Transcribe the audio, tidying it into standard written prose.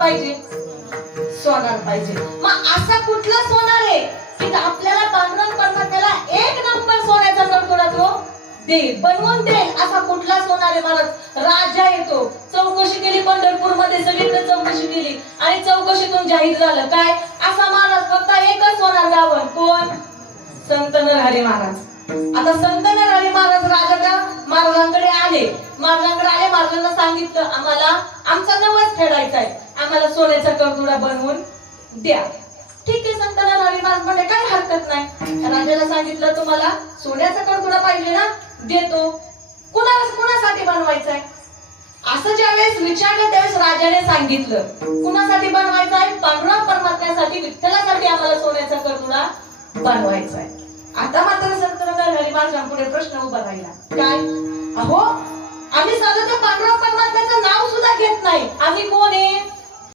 पाहिजे, सोनार पाहिजे. मग असा कुठला सोनार आहे की आपल्याला पांडुरंग परमात्म्याला एक नंबर सोन्याचा करतोडा तो देईल, बनवून देईल. असा कुठला सोनार आहे महाराज? राजा येतो. चौकशी केली पंढरपूर मध्ये, सगळीकडे चौकशी केली आणि चौकशीतून जाहीर झालं काय? असा महाराज फक्त एकच सोनार गावन. कोण? संत नरहरी महाराज. आता संत नरहरी महाराज राजाच्या महाराजांकडे आले. महाराजांना सांगितलं आम्हाला आमचा नवस फेडायचा आहे, आम्हाला सोन्याचा करतुडा बनवून द्या. ठीक आहे, संत नरहरी महाराज म्हणजे काही हरकत नाही. राजाला सांगितलं तुम्हाला सोन्याचा करतुडा पाहिजे ना, देतो. कुणासाठी बनवायचा आहे असं ज्यावेळेस विचारलं त्यावेळेस राजाने सांगितलं कुणासाठी बनवायचा आहे? पांडुरंग परमात्म्यासाठी, विठ्ठलासाठी आम्हाला सोन्याचा करतुडा बनवायचा आहे. आता मात्र संत नरहरी महाराजांपुढे प्रश्न उभा राहिला. काय? अहो आम्ही साधं त्या पांडुरंग परमात्म्याचं नाव सुद्धा घेत नाही. आम्ही कोण आहे?